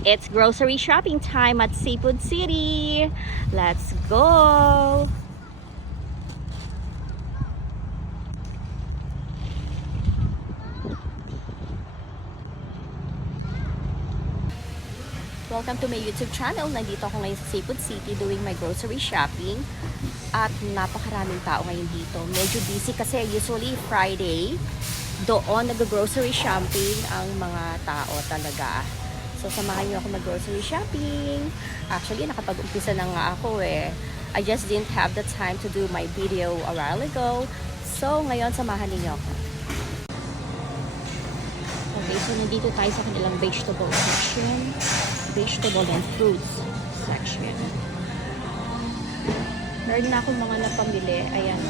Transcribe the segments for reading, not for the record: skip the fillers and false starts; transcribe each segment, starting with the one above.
It's grocery shopping time at Seafood City. Let's go! Welcome to my YouTube channel. Nandito ako ngayon sa Seafood City doing my grocery shopping. At napakaraming tao ngayon dito. Medyo busy kasi usually Friday, doon nag-grocery shopping ang mga tao talaga. So, samahan niyo ako mag-grocery shopping. Actually, nakapag-umpisa na nga ako eh. I just didn't have the time to do my video a while ago. So, ngayon, samahan niyo ako. Okay, so nandito tayo sa kanilang vegetable section. Vegetable and fruits section. Meron na akong mga napamili. Ayan.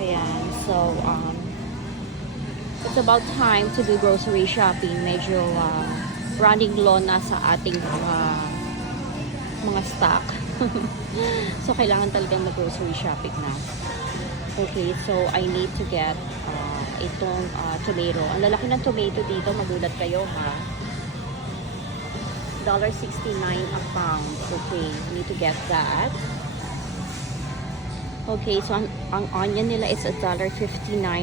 Ayan. So, it's about time to do grocery shopping. Medyo running low na sa ating mga stock. So, kailangan talagang mag-grocery shopping na. Okay, so I need to get itong tomato. Ang lalaki ng tomato dito, magulat kayo ha. $1.69 a pound. Okay, I need to get that. Okay, so ang onion nila is $1.59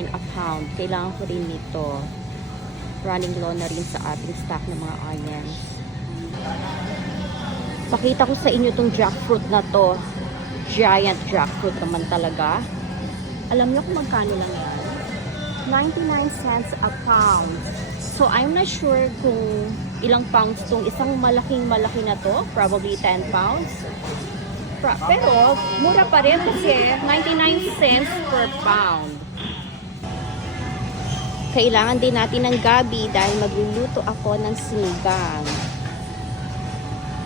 a pound. Kailangan ko rin nito. Running low na rin sa ating stock ng mga onions. Pakita ko sa inyo itong jackfruit na to. Giant jackfruit naman talaga. Alam niyo kung magkano lang yan? 99 cents a pound. So, I'm not sure kung ilang pounds itong isang malaking-malaki na to. Probably 10 pounds. Pero, mura pa rin kasi 99 cents per pound. Kailangan din natin ng gabi dahil magluluto ako ng sinigang.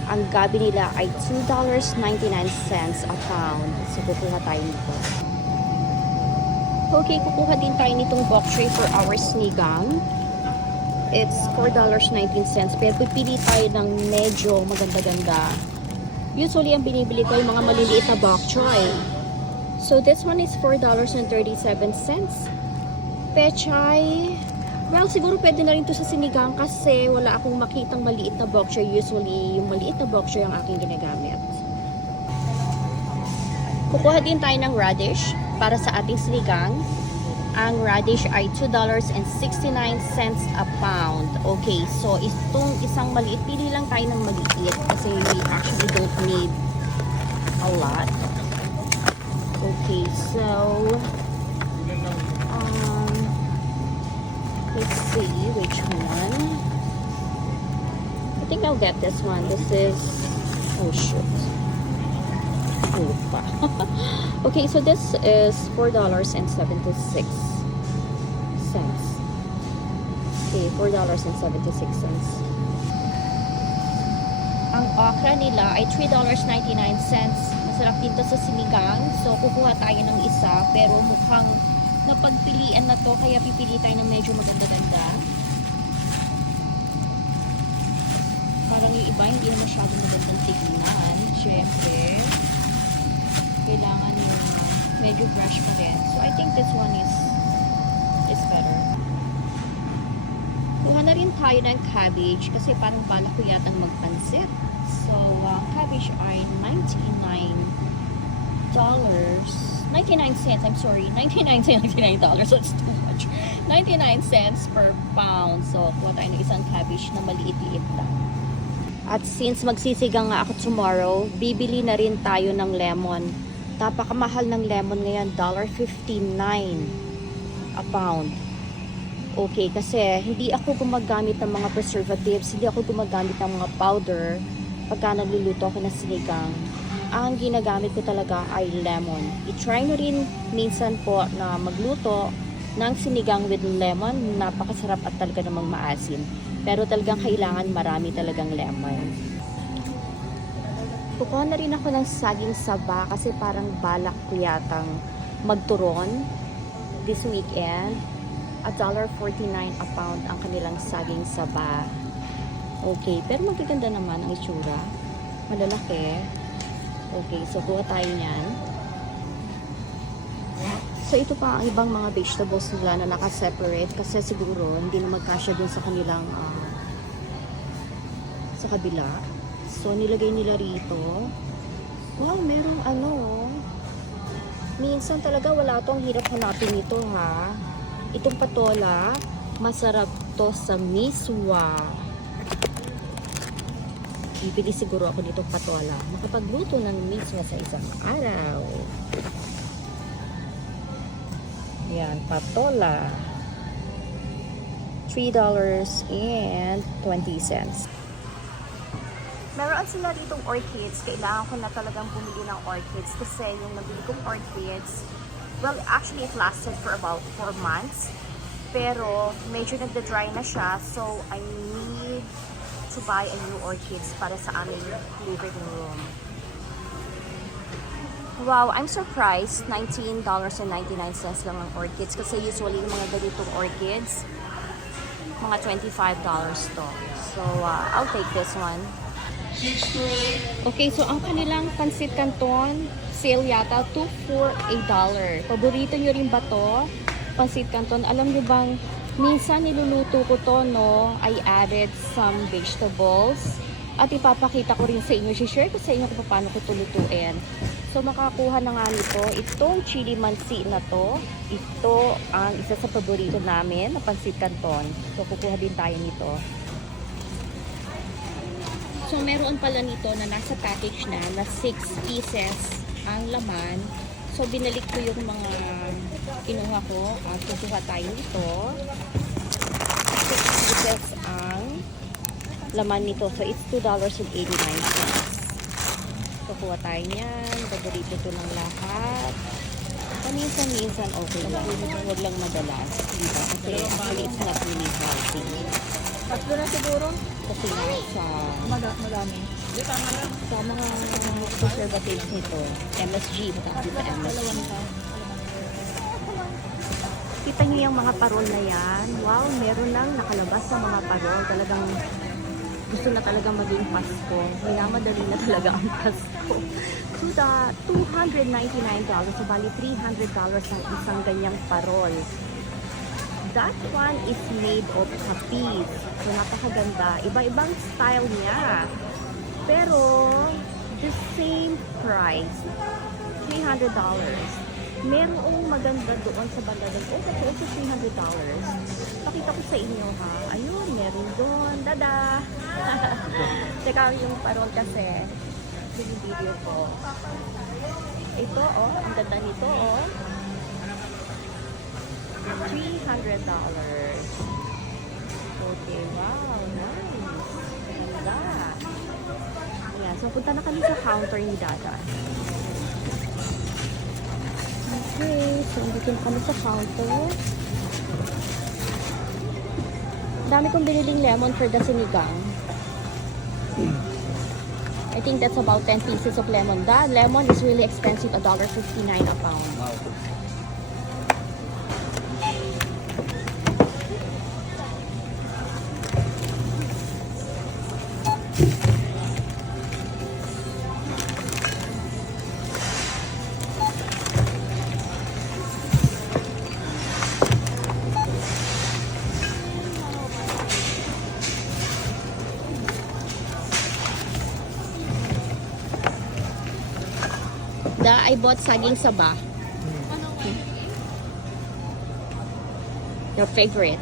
Ang gabi nila ay $2.99 a pound. So, kukuha tayo nito. Okay, kukuha din tayo nitong bok choy for our sinigang. It's $4.19. Pero pipili tayo ng medyo maganda-ganda. Usually, ang binibili ko yung mga maliliit na bok choy. So, this one is $4.37. Pechay. Well, siguro pwede na rin to sa sinigang kasi wala akong makitang maliit na bok choy. Usually, yung maliit na bok choy ang aking ginagamit. Kukuha din tayo ng radish para sa ating sinigang. Ang radish ay $2.69 a pound. Okay, so itong isang maliit, pili lang tayo ng maliit kasi we actually don't need a lot. Okay, so let's see which one. I think I'll get this one. This is, oh shoot. Okay, so this is $4.76. Okay, $4.76. Ang okra nila ay $3.99. Masarap din to sa sinigang. So, kukuha tayo ng isa. Pero mukhang napagpilian na to. Kaya pipili tayo ng medyo maganda-ganda. Parang yung iba hindi na masyadong magandang tignan. Siyempre, kailangan yung medyo fresh pa rin. So, I think this one is better. Kuha na rin tayo ng cabbage kasi parang balak ko yatang magpansit. So, cabbage ay $99. 99 cents, I'm sorry. 99 cents, $99. That's too much. 99 cents per pound. So, kuha tayo ng isang cabbage na maliit-liit lang. At since magsisigang nga ako tomorrow, bibili na rin tayo ng lemon. Napakamahal ng lemon ngayon, $1.59 a pound. Okay, kasi hindi ako gumagamit ng mga preservatives, hindi ako gumagamit ng mga powder pagka nagluluto ako ng sinigang. Ang ginagamit ko talaga ay lemon. I-try nyo rin minsan po na magluto ng sinigang with lemon. Napakasarap at talaga namang maasim. Pero talagang kailangan marami talagang lemon. Kukuha na rin ako ng saging saba kasi parang balak ko yatang magturon this weekend. $1.49 a pound ang kanilang saging saba. Okay, pero magaganda naman ang itsura. Malalaki. Okay, so kuha tayo niyan. So ito pa ang ibang mga vegetables nila na naka-separate kasi siguro hindi na magkasya dun sa kanilang sa kabila. So nilagay nila rito. Wow, merong ano. Minsan talaga wala tong hirap hanapin ito ha. Itong patola, masarap to sa miswa. Bibili siguro ako nitong patola. Makapagluto ng miswa sa isang araw. Yan, patola. $3.20. Meron sila ditong orchids. Kailangan ko na talagang bumili ng orchids kasi yung nabili kong orchids, well, actually it lasted for about 4 months. Pero medyo nagda-dry na siya, so I need to buy a new orchids para sa aming living room. Wow, I'm surprised. $19.99 lang ang orchids kasi usually yung mga ganitong orchids, mga $25 to. So, I'll take this one. Okay, so ang kanilang pansit canton, sale yata, 2 for $1. Paborito nyo rin ba to? Pansit canton. Alam nyo bang, minsan niluluto ko to, no? I added some vegetables. At ipapakita ko rin sa inyo. I-share ko sa inyo kung paano ko ito lutuin. So, makakuha na nga nito. Itong chili mansi na to. Ito ang isa sa paborito namin na pansit canton. So, kukuha din tayo nito. So, meron pala nito na nasa package na 6 pieces ang laman. So, binalik ko yung mga kinuha ko. Kukuha tayo nito. 6 pieces ang laman nito. So, it's $2.89. Kukuha tayo niyan. Paborito ito ng lahat. Paminsan-minsan okay lang. Huwag lang madalas. Diba? Kasi actually it's not really healthy. Tatlo na siguro? Kasi sa Madami. sa mga preservatives nito, MSG, matawag dito MSG. Kita niyo yung mga parol na yan. Wow, meron lang nakalabas ng mga parol. Talagang gusto na talaga maging Pasko. Minamadali na talaga ang Pasko. So, $299. So, bali $300 ang isang ganyang parol. That one is made of kapis. So, napakaganda. Iba-ibang style niya. Pero, the same price. $300. Merong maganda doon sa banda doon. Oh, that's also $300. Pakita ko sa inyo ha. Ayun, meron doon. Dada! Teka, yung parol kasi. Yung video ko. Ito, oh. Ang ganda nito, oh. $300. Okay, wow, nice. Ganda. Ayan, so punta na kami sa counter ni Dada. Okay, so dito na kami sa counter. Dami kong biniling lemon for the sinigang. I think that's about 10 pieces of lemon. That lemon is really expensive, $1.59 a pound. Wow. I bought saging saba. Your favorite.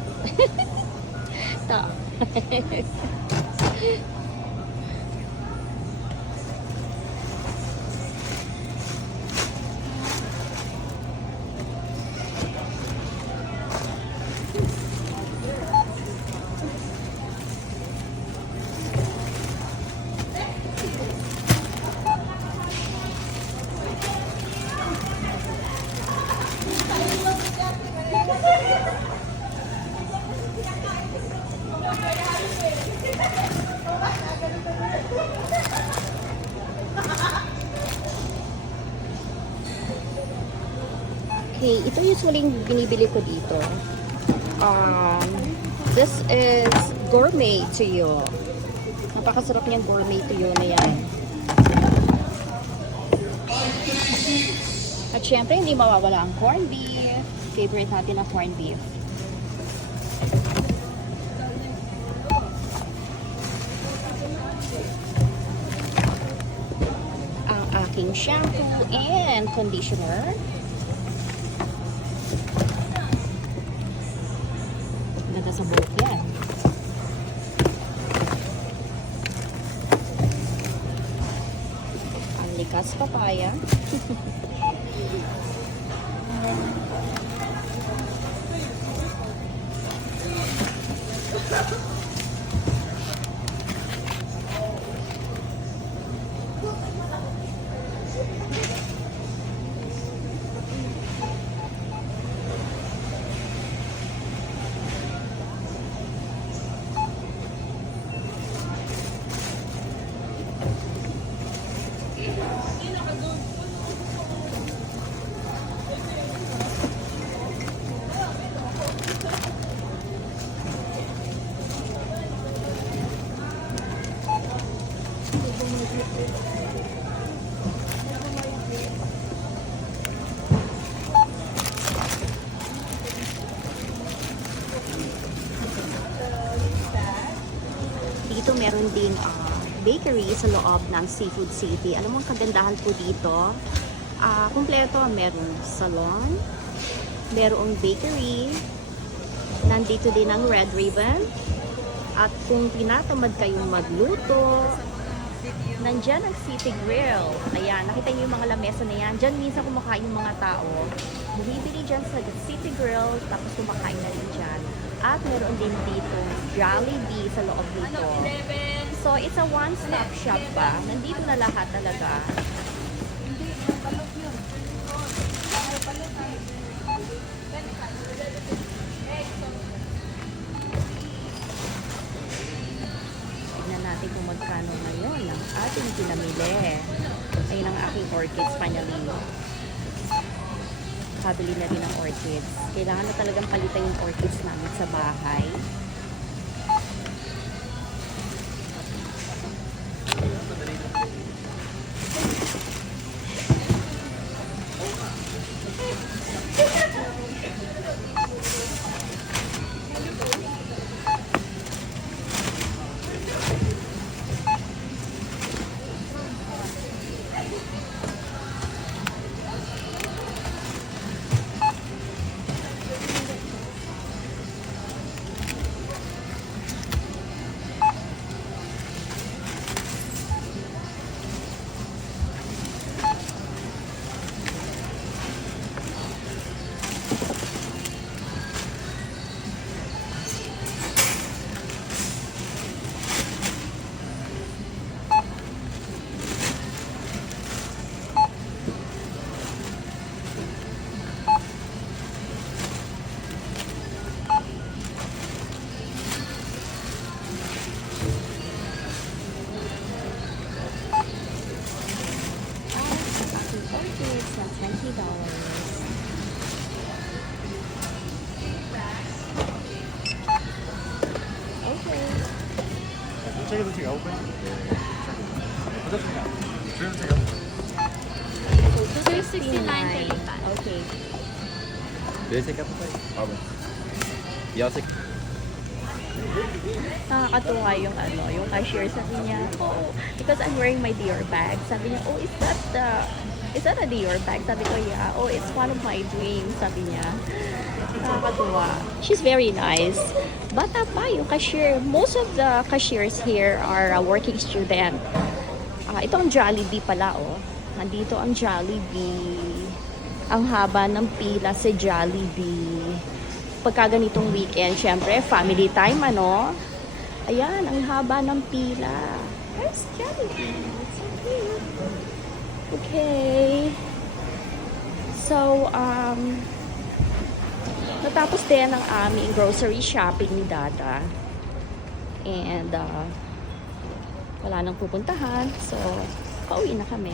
Okay, ito usually yung binibili ko dito. This is gourmet tuyo. Napakasarap niyang gourmet tuyo na yan. At syempre, hindi mawawala ang corned beef. Favorite natin na corned beef. Ang aking shampoo and conditioner. Ganda sa buhok yan. Ang likas papaya. Dito meron din bakery sa loob ng Seafood City. Alam mo ang kagandahan po dito? Kumpleto, meron salon, merong bakery, nandito din ang Red Ribbon, at kung tinatamad kayong magluto, nandyan ang City Grill. Ayan, nakita niyo yung mga lamesa na yan. Diyan minsan kumakain yung mga tao. Bumibili dyan sa City Grill, tapos kumakain na rin dyan. At meron din dito Jollibee sa loob dito. So, it's a one-stop shop ba? Nandito na lahat talaga. Tignan natin kung magkano ngayon ang ating pinamili. Ayun ang aking orchids finally. Kabili na rin ang orchids. Kailangan na talagang palitan yung orchids namin sa bahay.这个是这个open，不是这个，只有这个。 $269.35. Okay. Basic apa tayo? Open. Yasik. Nakakatuwa yung yung cashier, sabi niya, oh, because I'm wearing my Dior bag. Sabi niya, oh, is that a Dior bag? Sabi ko, yeah. Oh, it's one of my dreams, sabi niya. Nakakatuwa. She's very nice. Bata pa yung cashier. Most of the cashiers here are working student. Ito ang Jollibee pala, oh. Nandito ang Jollibee. Ang haba ng pila sa Jollibee. Pagka ganitong weekend, syempre, family time, ano? Ayan, ang haba ng pila. Where's Jollibee? It's so cute. Okay. So, natapos din ang aming grocery shopping ni Dada. And, wala nang pupuntahan. So, pauwi na kami.